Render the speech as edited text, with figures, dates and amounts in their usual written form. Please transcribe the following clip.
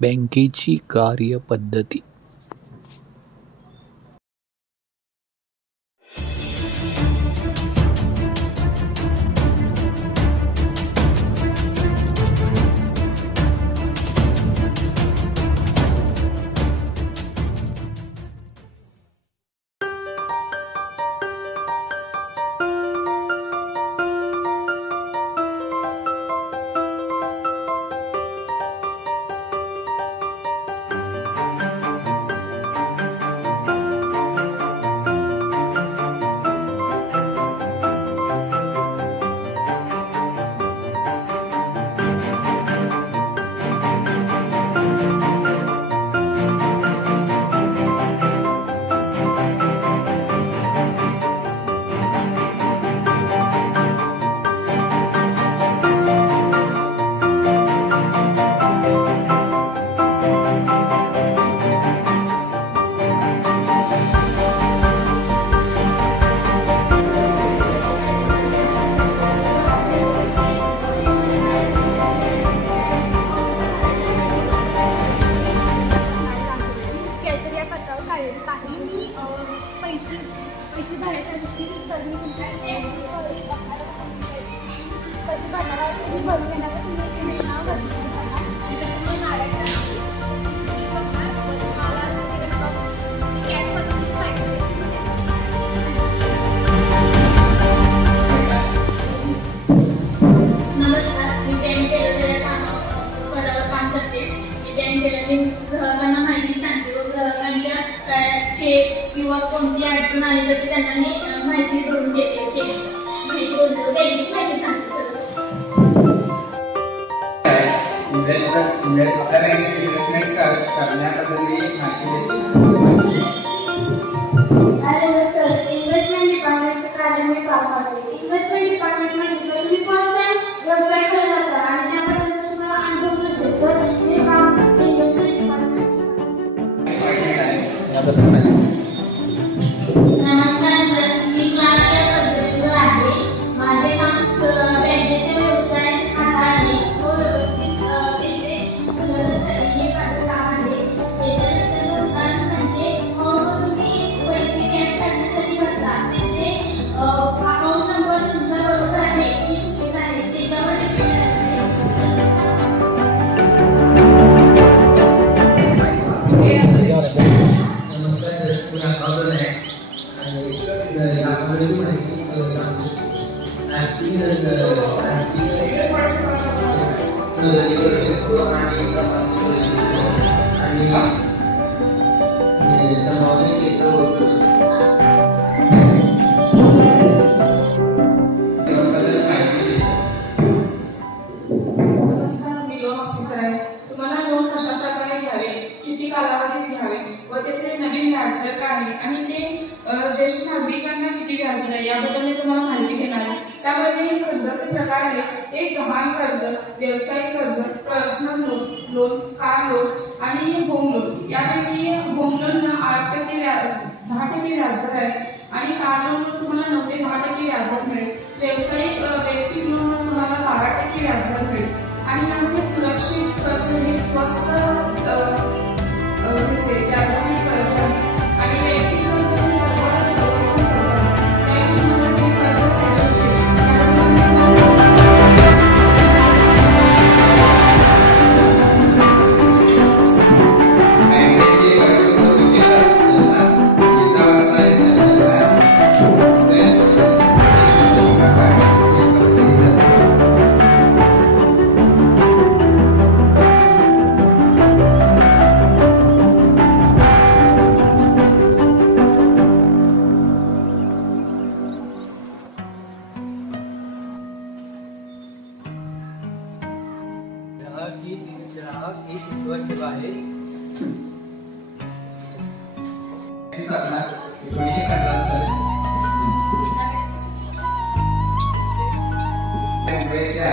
बँकेची कार्यपद्धती. पैसे भरायच्या तर मी तुमच्या पैसे भरणारा भरून येणार तुम्ही नाव तुम्ही मारायचं मला कॅश पद्धती पाहिजे. नमस्कार, मी बँक टेलर काम करते. मी बँक टेलरने ग्राहकांना माहिती सांगते व ग्राहकांच्या चेक किंवा कोणती अडचण आली तर त्यांना मी माहिती करून देते. चेक माहिती करून देतो, बँकेची माहिती सांगते. सर, इन्व्हेस्टमेंट डिपार्टमेंटचं कार्य मी पार पाडते. इन्व्हेस्टमेंट डिपार्टमेंटमध्ये जर तुम्ही फर्स्ट टाइम व्यवसाय करत असाल आणि त्याबद्दल तुम्हाला अनुभव नसेल तर हे काम इन्व्हेस्टमेंट डिपार्टमेंट. नमस्कार सर, मी क्लासच्या पद्धतीवर आहे. माझे काम बँकेचे व्यवसाय हाताळणे व व्यवस्थित हे काम आहे. त्याच्यानंतर उदाहरण म्हणजे तुम्ही पैसे कॅश काढण्यासाठी भरता त्याचे अकाउंट नंबर तुमचा बरोबर आहे की चुकीचा आहे त्याच्यावर डिपेंड असते. नमस्कार सर, मी अकाउंटंट आहे आणि यामध्ये माहिती सांगतो. आर्थिक करू शकतो आणि संभाव्य क्षेत्र ओळखू शकतो. नमस्कार, मी लोन ऑफिसर आहे. तुम्हाला लोन कशा प्रकारे घ्यावे, किती कालावधीत घ्यावे व त्याचे नवीन व्याजदर काय आहे आणि ते ज्येष्ठ नागरिकांना किती व्याजदर आहे याबद्दल मी तुम्हाला माहिती देणार आहे. त्यामध्ये कर्जाचे प्रकार आहेत. एक गहाण कर्ज, व्यवसायिक कर्ज, पर्सनल लोन, कार लोन आणि होम लोन. यापैकी होम लोन 8% व्याज 10% व्याजदर आहे आणि कार लोन तुम्हाला 9 ते 10% व्याजदर मिळेल. व्यावसायिक वैयक्तिक लोन तुम्हाला 12% व्याजदर मिळेल आणि यामध्ये सुरक्षित कर्ज हे स्वस्त व्यावसायिक कर्ज आहे आणि वैयक्तिक कर्ज हे सर्वात सर्वोत्तम कर्ज आहे. तुम्हाला जे कर्ज पाहिजे ग्राहक ही ईश्वर सेवा आहे. मुंबईच्या